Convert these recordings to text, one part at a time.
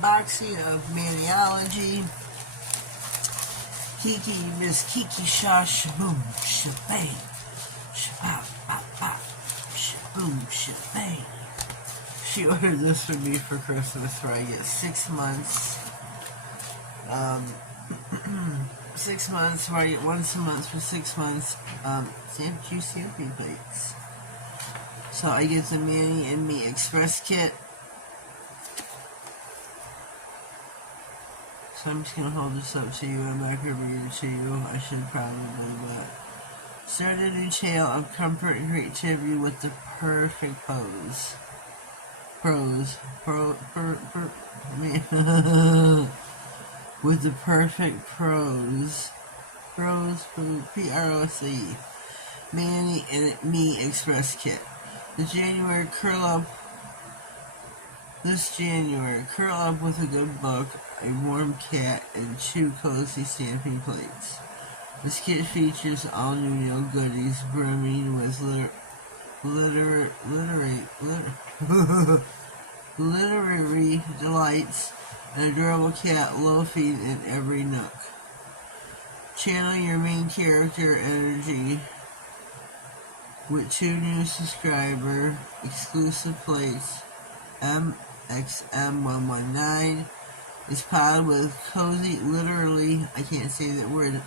unboxing of Maniology. Miss Kiki Shaw Shaboom Shabang Shabab Bop Bop Shaboom Shabang. She ordered this for me for Christmas where I get 6 months. 6 months where I get once a month for 6 months. Stamping plates. So I get the Manny and Me Express kit. So I'm just going to hold this up to you. I'm not going to read it to you. I should probably, but start a new tale of comfort and creativity with the perfect pose. With the perfect prose. P-R-O-S-E. Manny and Me Express kit. This January, curl up with a good book, a warm cat, and 2 cozy stamping plates. This kit features all new goodies brimming with literary delights, and adorable cat loafing in every nook. Channel your main character energy with 2 new subscriber exclusive plates. MXM119 is piled with cozy, literary, I can't say that word,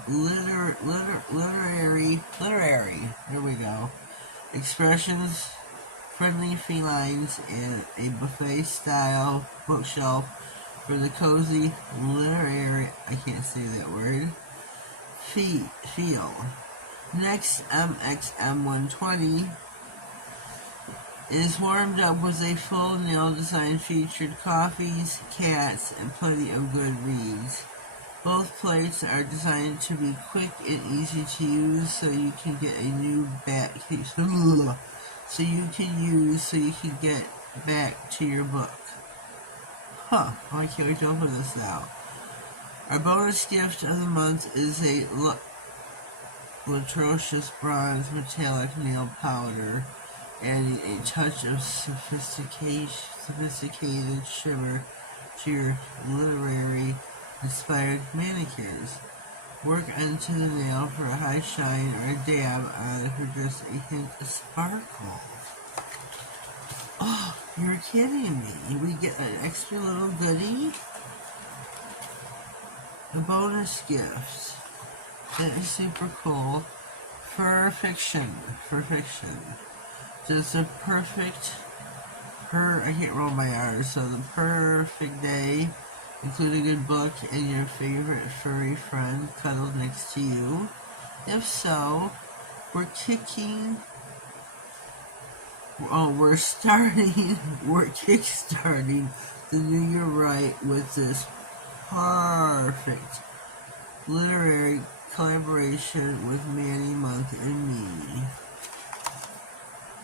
literary, there we go, expressions, friendly felines, and a buffet-style bookshelf for the cozy, literary, I can't say that word, feel. Next, MXM120 is warmed up with a full nail design featured coffees, cats, and plenty of good reads. Both plates are designed to be quick and easy to use, so you can get back to your book. I can't wait to open this now. Our bonus gift of the month is a atrocious bronze metallic nail powder, adding a touch of sophisticated shimmer to your literary-inspired manicures. Work into the nail for a high shine or a dab on it for just a hint of sparkle. Oh, you're kidding me. We get an extra little goodie? A bonus gift. That is super cool. Perfection. Just a perfect, I can't roll my R's, so the perfect day. Include a good book and your favorite furry friend cuddled next to you. If so, we're kickstarting the new year right with this perfect literary collaboration with Manny Month and Me.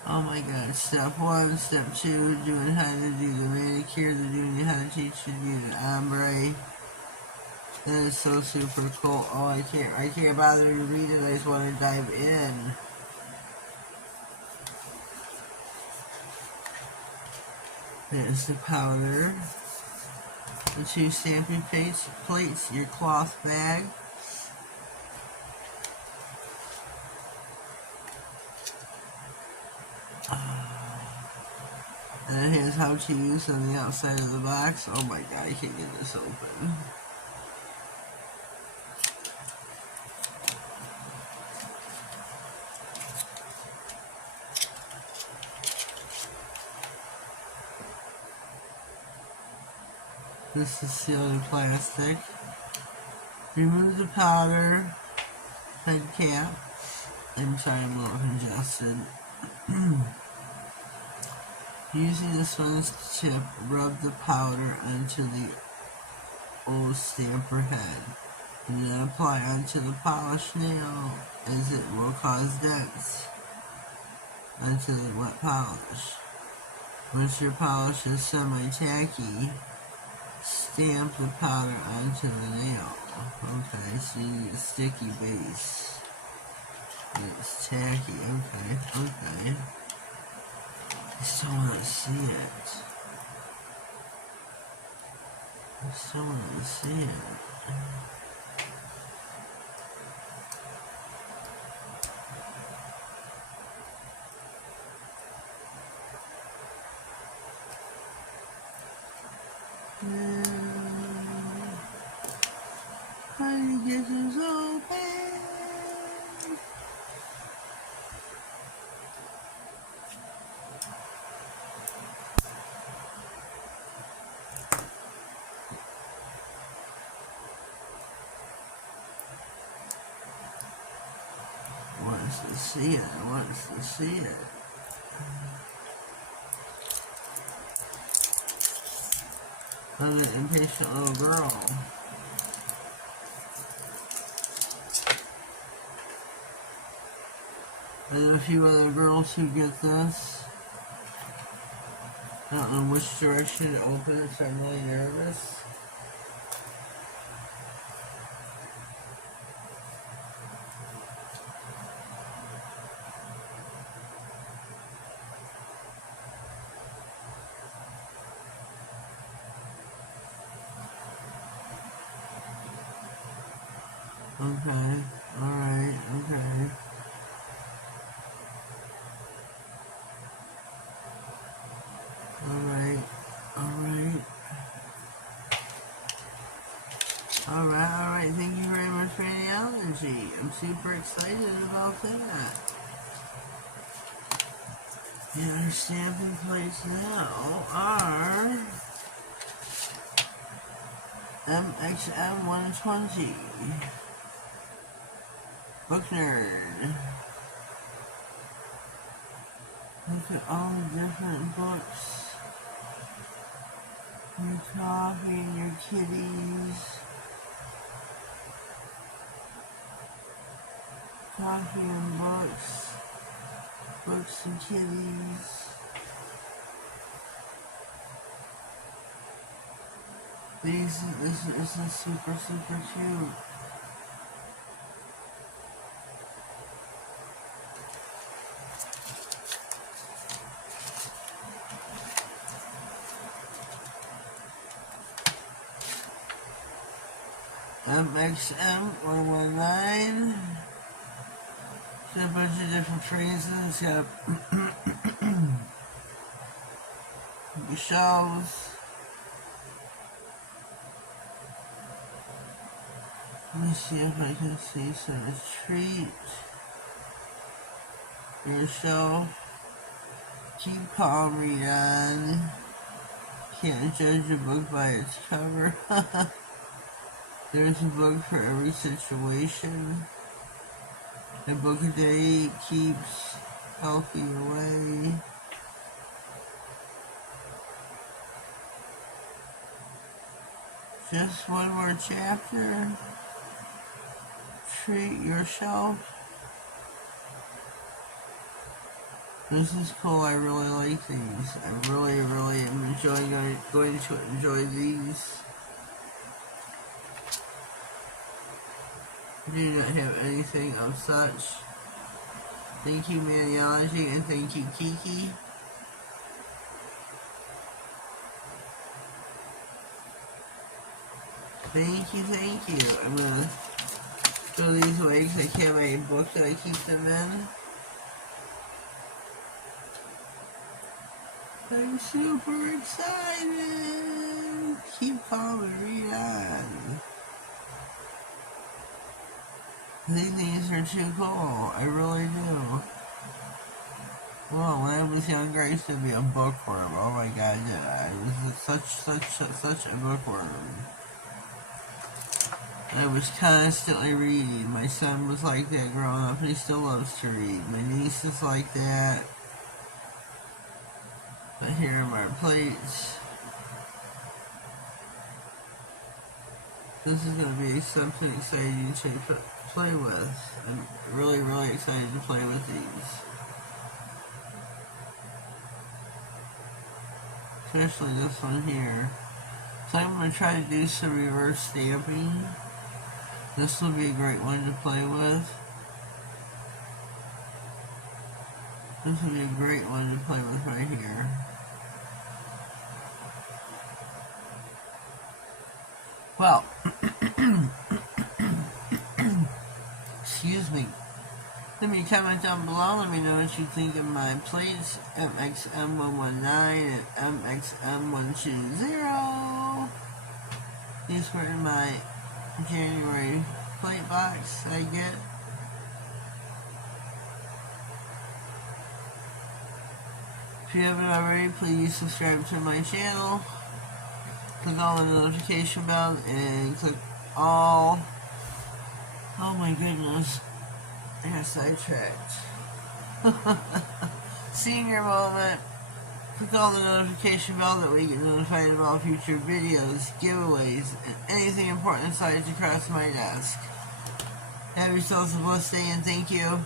Oh my god, step 1, step 2, doing how to do the manicure, they're doing how to teach you to do the ombre. That is so super cool. Oh, I can't bother to read it, I just want to dive in. There's the powder, the 2 stamping plates, your cloth bag. And it has how to use on the outside of the box. Oh my god, I can't get this open. This is sealed in plastic. Remove the powder head cap. I'm sorry, I'm a little congested. Using the sponge tip, rub the powder onto the old stamper head, and then apply onto the polished nail, as it will cause dents onto the wet polish. Once your polish is semi-tacky, stamp the powder onto the nail. Okay, so you need a sticky base. It's tacky, okay. I still want to see it. I still want to see it. How do you get this open? Wants to see it. Wants to see it. Another impatient little girl. And a few other girls who get this. I don't know which direction to open it, so I'm really nervous. Okay, alright, okay. Alright, alright. Alright, thank you very much for Maniology. I'm super excited about that. Yeah, our stamping plates now are MXM 120. Book Nerd. Look at all the different books. Your coffee and your kitties. Coffee and books. Books and kitties. This is super, super cute. MXM 119. It's got a bunch of different phrases. It's got shelves. Let me see if I can see some treat. Your shelf. Keep calm, read on. Can't judge a book by its cover. There's a book for every situation. A book a day keeps healthy away. Just one more chapter. Treat yourself. This is cool. I really like these. I really am going to enjoy these. I do not have anything of such. Thank you, Maniology, and thank you, Kiki. Thank you. I'm gonna throw these away because I can't have any books that I keep them in. I'm super excited. Keep calm and read on. I think these are too cool. I really do. Well, when I was younger, I used to be a bookworm. Oh my god, yeah. I was such a bookworm. I was constantly reading. My son was like that growing up, and he still loves to read. My niece is like that. But here are my plates. This is going to be something exciting to play with. I'm really excited to play with these. Especially this one here. So I'm going to try to do some reverse stamping. This will be a great one to play with. This will be a great one to play with right here. Well, excuse me. Let me comment down below. Let me know what you think of my plates, MXM119 and MXM120. These were in my January plate box I get. If you haven't already, please subscribe to my channel. Click on the notification bell and click all. Oh my goodness. I got sidetracked. Senior moment. Click on the notification bell that way you get notified of all future videos, giveaways, and anything important that slides across my desk. Have yourselves a blessed day and thank you.